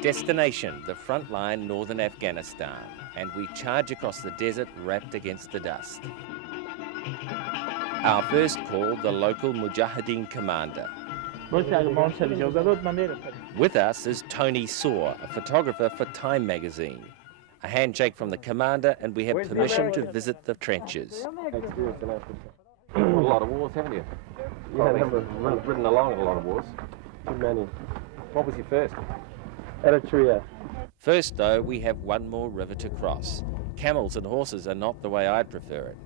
Destination, the front line, northern Afghanistan, and we charge across the desert wrapped against the dust. Our first call, the local mujahadeen commander. With us is Tony Saw, a photographer for Time magazine. A handshake from the commander and we have permission to visit the trenches. A lot of wars, haven't you? Yeah, ridden along a lot of wars. Too many. What was your first? Eritrea. First, though, we have one more river to cross. Camels and horses are not the way I'd prefer it.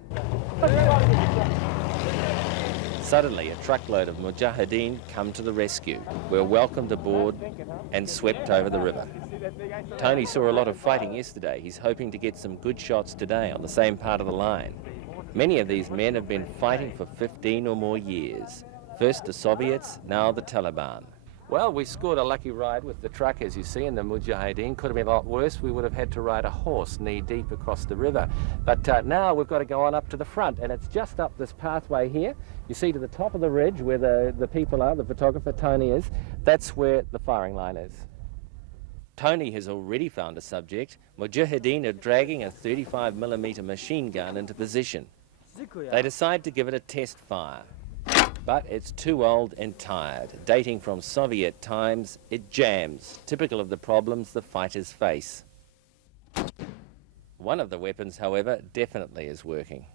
Suddenly, a truckload of mujahadeen come to the rescue. We're welcomed aboard and swept over the river. Tony saw a lot of fighting yesterday. He's hoping to get some good shots today on the same part of the line. Many of these men have been fighting for 15 or more years. First the Soviets, now the Taliban. Well, we scored a lucky ride with the truck, as you see, in the mujahideen. Could have been a lot worse. We would have had to ride a horse knee-deep across the river. But now we've got to go on up to the front, and it's just up this pathway here. You see to the top of the ridge where the people are, the photographer Tony is, that's where the firing line is. Tony has already found a subject. Mujahideen are dragging a 35mm machine gun into position. They decide to give it a test fire. But it's too old and tired. Dating from Soviet times, it jams, typical of the problems the fighters face. One of the weapons, however, definitely is working.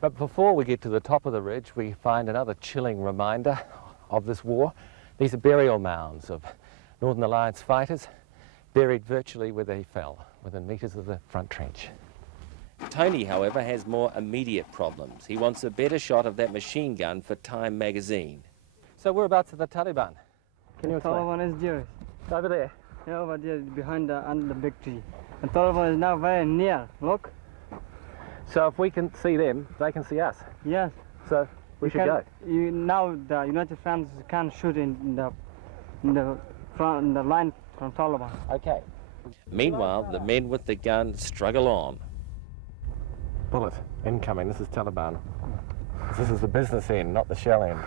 But before we get to the top of the ridge, we find another chilling reminder of this war. These are burial mounds of Northern Alliance fighters, buried virtually where they fell, within metres of the front trench. Tony, however, has more immediate problems. He wants a better shot of that machine gun for Time magazine. So whereabouts are the Taliban? Can you explain? Taliban is there. Over there? Yeah, over there, behind under the big tree. And Taliban is now very near, look. So if we can see them, they can see us? Yes. So we should go? Now the United Front can shoot in the front, in the line from Taliban. Okay. Meanwhile, the men with the gun struggle on. Bullet incoming. This is Taliban. This is the business end, not the shell end.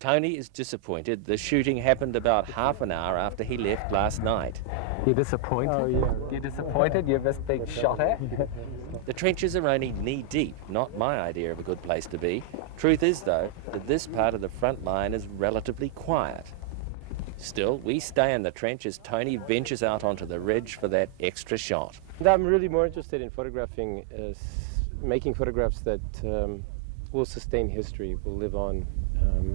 Tony is disappointed. The shooting happened about half an hour after he left last night. You're disappointed? Oh, yeah. You're disappointed you've just been shot at? The trenches are only knee-deep, not my idea of a good place to be. Truth is, though, that this part of the front line is relatively quiet. Still, we stay in the trench as Tony ventures out onto the ridge for that extra shot. I'm really more interested in photographing, making photographs that will sustain history, will live on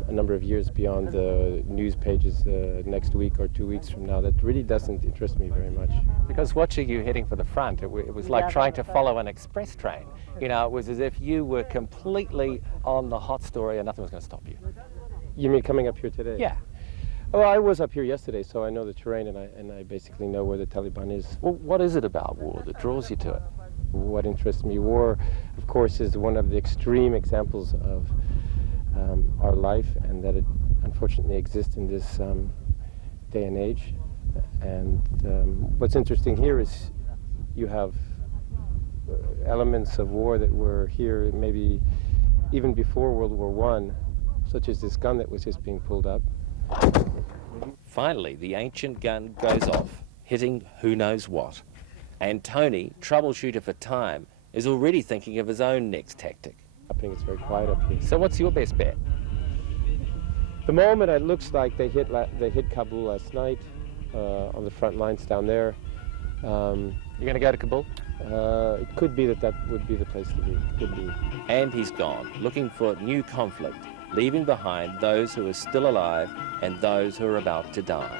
a number of years beyond the news pages next week or 2 weeks from now. That really doesn't interest me very much. Because watching you heading for the front, it was like trying to follow an express train. You know, it was as if you were completely on the hot story and nothing was going to stop you. You mean coming up here today? Yeah. Well, I was up here yesterday, so I know the terrain and I basically know where the Taliban is. Well, what is it about war that draws you to it? What interests me, war, of course, is one of the extreme examples of our life, and that it unfortunately exists in this day and age. And what's interesting here is you have elements of war that were here maybe even before World War I, such as this gun that was just being pulled up. Finally, the ancient gun goes off, hitting who knows what. And Tony, troubleshooter for Time, is already thinking of his own next tactic. It's very quiet up here. So what's your best bet? The moment it looks like they hit Kabul last night on the front lines down there. You're going to go to Kabul? It could be that would be the place to be. Could be. And he's gone, looking for new conflict, leaving behind those who are still alive and those who are about to die.